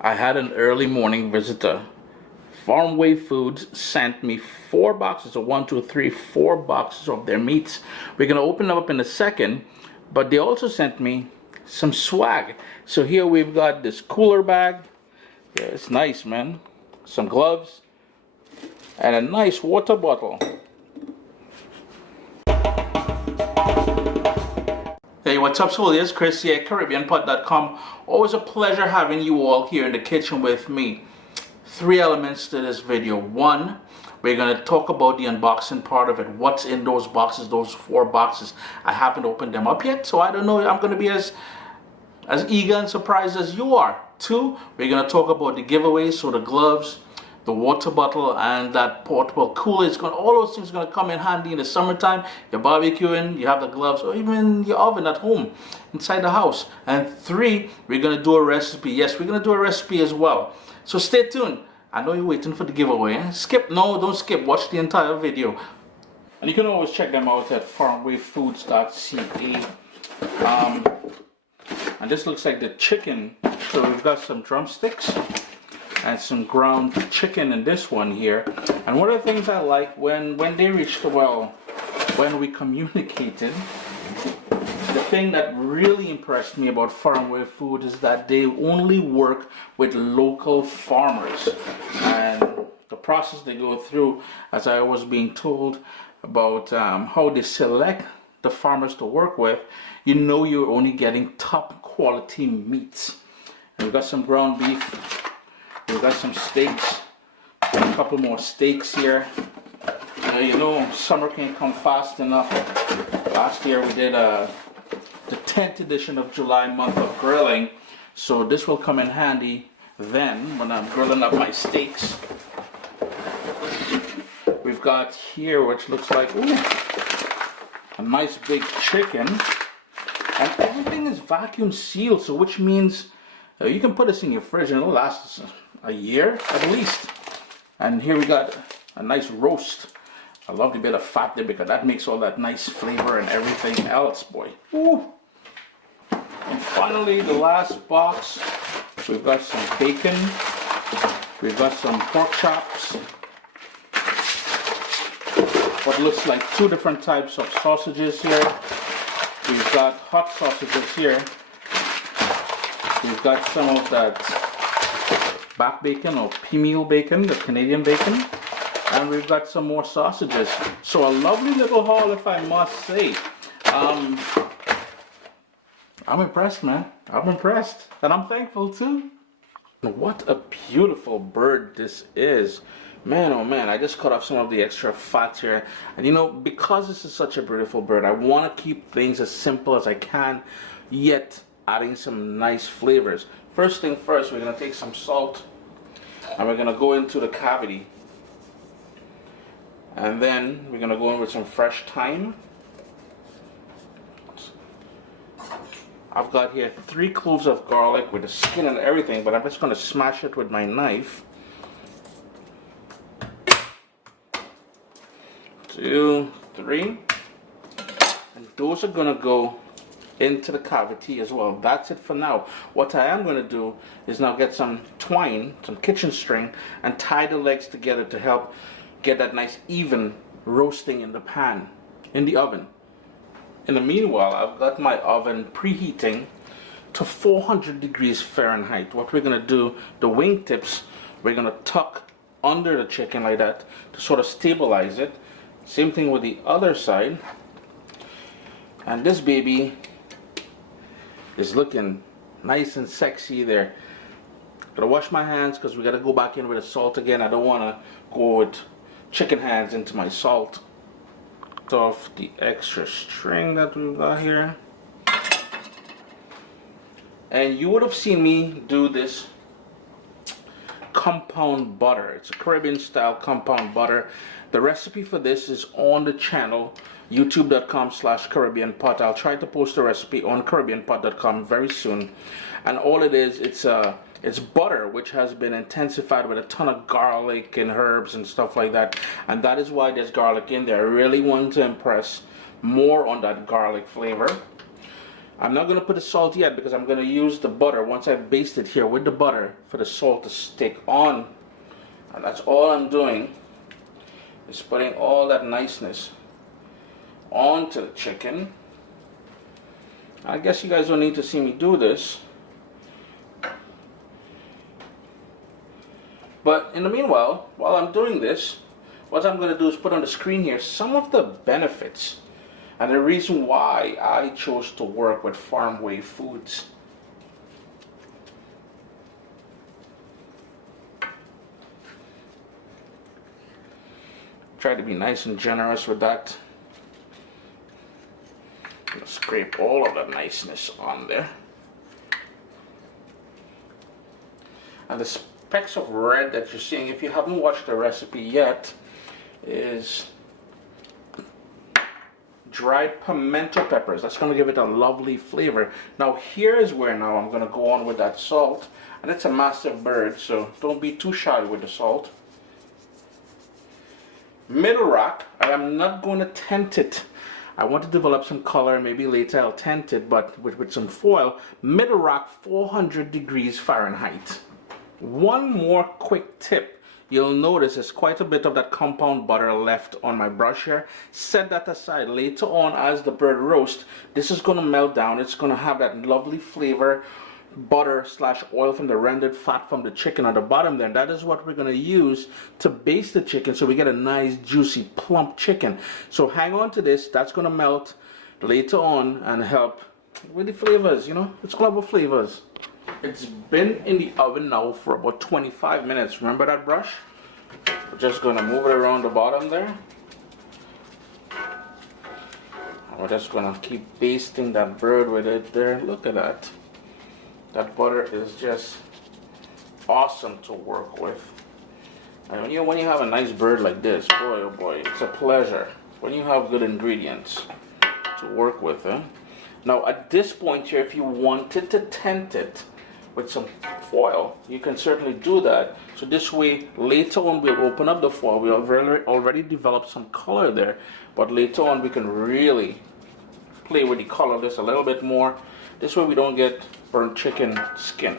I had an early morning visitor. Farmway Foods sent me 4 boxes, so 4 boxes of their meats. We're gonna open them up in a second, but they also sent me some swag. So here we've got this cooler bag. Yeah, it's nice, man. Some gloves and a nice water bottle. Hey, what's up, Soul? It's Chris here at CaribbeanPot.com. Always a pleasure having you all here in the kitchen with me. 3 elements to this video. 1, we're going to talk about the unboxing part of it. What's in those boxes, those 4 boxes. I haven't opened them up yet, so I don't know. I'm going to be as eager and surprised as you are. 2, we're going to talk about the giveaways, so the gloves, the water bottle, and that portable cooler. All those things are going to come in handy in the summertime. You're barbecuing, you have the gloves, or even your oven at home, inside the house. And 3, we're going to do a recipe. Yes, we're going to do a recipe as well. So stay tuned. I know you're waiting for the giveaway. No, don't skip. Watch the entire video. And you can always check them out at farmwayfoods.ca. And this looks like the chicken. So we've got some drumsticks and some ground chicken in this one here. And one of the things I like when they reached when we communicated, the thing that really impressed me about Farmway Food is that they only work with local farmers, and the process they go through, as I was being told about how they select the farmers to work with, you know you're only getting top quality meats. And we've got some ground beef. We've got some steaks, a couple more steaks here. You know, summer can't come fast enough. Last year we did the 10th edition of July month of grilling, so this will come in handy then when I'm grilling up my steaks. We've got here, which looks like a nice big chicken, and everything is vacuum sealed, so which means you can put this in your fridge and it'll last a year at least. And here we got a nice roast. I love the bit of fat there because that makes all that nice flavor and everything else, boy. Ooh. And finally, the last box, we've got some bacon. We've got some pork chops. What looks like 2 different types of sausages here. We've got hot sausages here. We've got some of that back bacon or pea-meal bacon, the Canadian bacon. And we've got some more sausages. So a lovely little haul, if I must say. I'm impressed, man. I'm impressed. And I'm thankful too. What a beautiful bird this is. Man, oh man, I just cut off some of the extra fat here. And you know, because this is such a beautiful bird, I want to keep things as simple as I can, yet adding some nice flavors. First thing first, we're going to take some salt and we're going to go into the cavity. And then we're going to go in with some fresh thyme. I've got here 3 cloves of garlic with the skin and everything, but I'm just going to smash it with my knife. 2, 3. And those are going to go into the cavity as well. That's it for now. What I am going to do is now get some twine, some kitchen string, and tie the legs together to help get that nice even roasting in the pan, in the oven. In the meanwhile, I've got my oven preheating to 400 degrees Fahrenheit. What we're going to do, the wing tips, we're going to tuck under the chicken like that to sort of stabilize it. Same thing with the other side. And this baby is looking nice and sexy there. Gotta wash my hands because we gotta go back in with the salt again. I don't want to go with chicken hands into my salt. Off the extra string that we've got here. And you would have seen me do this compound butter. It's a Caribbean style compound butter. The recipe for this is on the channel youtube.com/CaribbeanPot. I'll try to post the recipe on CaribbeanPot.com very soon. And all it is, it's butter which has been intensified with a ton of garlic and herbs and stuff like that. And that is why there's garlic in there. I really want to impress more on that garlic flavor. I'm not going to put the salt yet because I'm going to use the butter once I baste it here with the butter for the salt to stick on. And that's all I'm doing, is putting all that niceness onto the chicken. I guess you guys don't need to see me do this. But in the meanwhile, while I'm doing this, what I'm going to do is put on the screen here some of the benefits and the reason why I chose to work with Farmway Foods. Try to be nice and generous with that. Scrape all of the niceness on there. And the specks of red that you're seeing, if you haven't watched the recipe yet, is dried pimento peppers. That's going to give it a lovely flavor. Now here's where now I'm going to go on with that salt. And it's a massive bird, so don't be too shy with the salt. Middle rack, I am not going to tint it. I want to develop some color, maybe later I'll tint it, but with some foil. Middle rack, 400 degrees Fahrenheit. One more quick tip. You'll notice there's quite a bit of that compound butter left on my brush here. Set that aside. Later on, as the bird roasts, this is going to melt down. It's going to have that lovely flavor, butter / oil from the rendered fat from the chicken on the bottom there. That is what we're going to use to baste the chicken so we get a nice juicy plump chicken. So hang on to this. That's going to melt later on and help with the flavors, you know. It's all about flavors. It's been in the oven now for about 25 minutes. Remember that brush? We're just going to move it around the bottom there. And we're just going to keep basting that bird with it there. Look at that. That butter is just awesome to work with. And when you have a nice bird like this, boy oh boy, it's a pleasure when you have good ingredients to work with. Now at this point here, if you wanted to tint it with some foil, you can certainly do that. So this way, later on we'll open up the foil. We already developed some color there, but later on we can really play with the color just a little bit more. This way we don't get burnt chicken skin.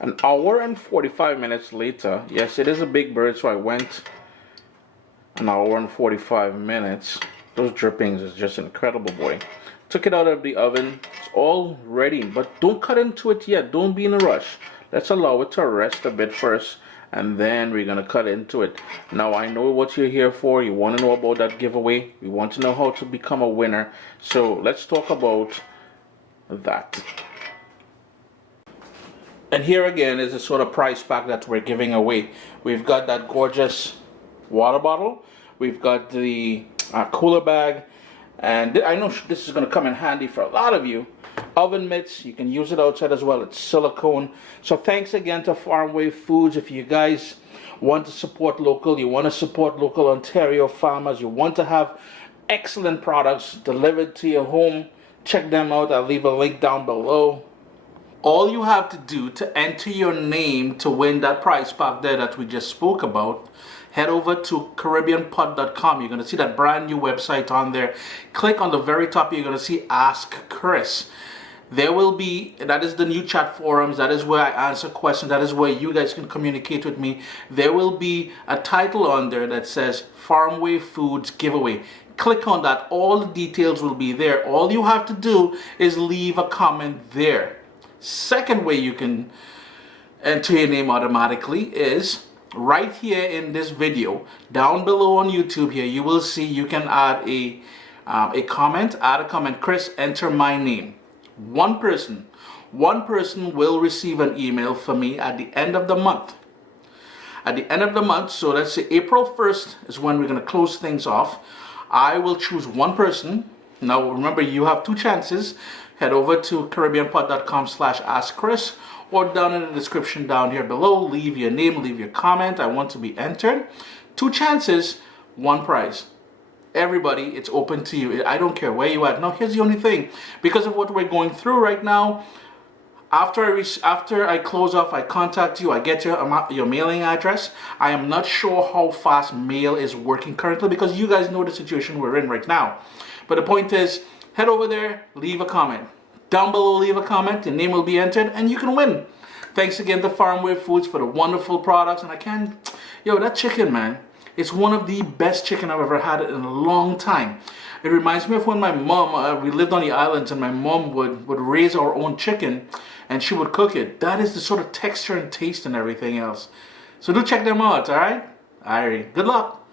An hour and 45 minutes later, yes, it is a big bird, so I went an hour and 45 minutes. Those drippings is just incredible, boy. Took it out of the oven. It's all ready, but don't cut into it yet. Don't be in a rush. Let's allow it to rest a bit first, and then we're gonna cut into it. Now I know what you're here for. You want to know about that giveaway. You want to know how to become a winner. So let's talk about that. And here again is a sort of prize pack that we're giving away. We've got that gorgeous water bottle. We've got the cooler bag, and I know this is going to come in handy for a lot of you. Oven mitts, you can use it outside as well. It's silicone. So thanks again to Farmway Foods. If you guys want to support local, you want to support local Ontario farmers, you want to have excellent products delivered to your home, check them out. I'll leave a link down below. All you have to do to enter your name to win that prize pack there that we just spoke about, head over to CaribbeanPot.com. You're going to see that brand new website on there. Click on the very top, you're going to see Ask Chris. There will be, that is the new chat forums, that is where I answer questions, that is where you guys can communicate with me. There will be a title on there that says Farmway Foods Giveaway. Click on that, all the details will be there. All you have to do is leave a comment there. Second way you can enter your name automatically is right here in this video. Down below on YouTube here, you will see you can add a comment. Add a comment. Chris, enter my name. One person will receive an email from me at the end of the month. At the end of the month, so let's say April 1st is when we're going to close things off. I will choose one person. Now remember, you have two chances. Head over to CaribbeanPot.com/AskChris, or down in the description down here below, leave your name, leave your comment. I want to be entered. Two chances, one prize. Everybody, it's open to you. I don't care where you are. Now here's the only thing. Because of what we're going through right now, After I close off, I contact you, I get your mailing address. I am not sure how fast mail is working currently because you guys know the situation we're in right now. But the point is, head over there, leave a comment. Down below, leave a comment, your name will be entered, and you can win. Thanks again to Farmway Foods for the wonderful products. And that chicken, man, it's one of the best chicken I've ever had in a long time. It reminds me of when my mom, we lived on the islands, and my mom would raise our own chicken, and she would cook it. That is the sort of texture and taste and everything else. So do check them out, all right? All right, good luck.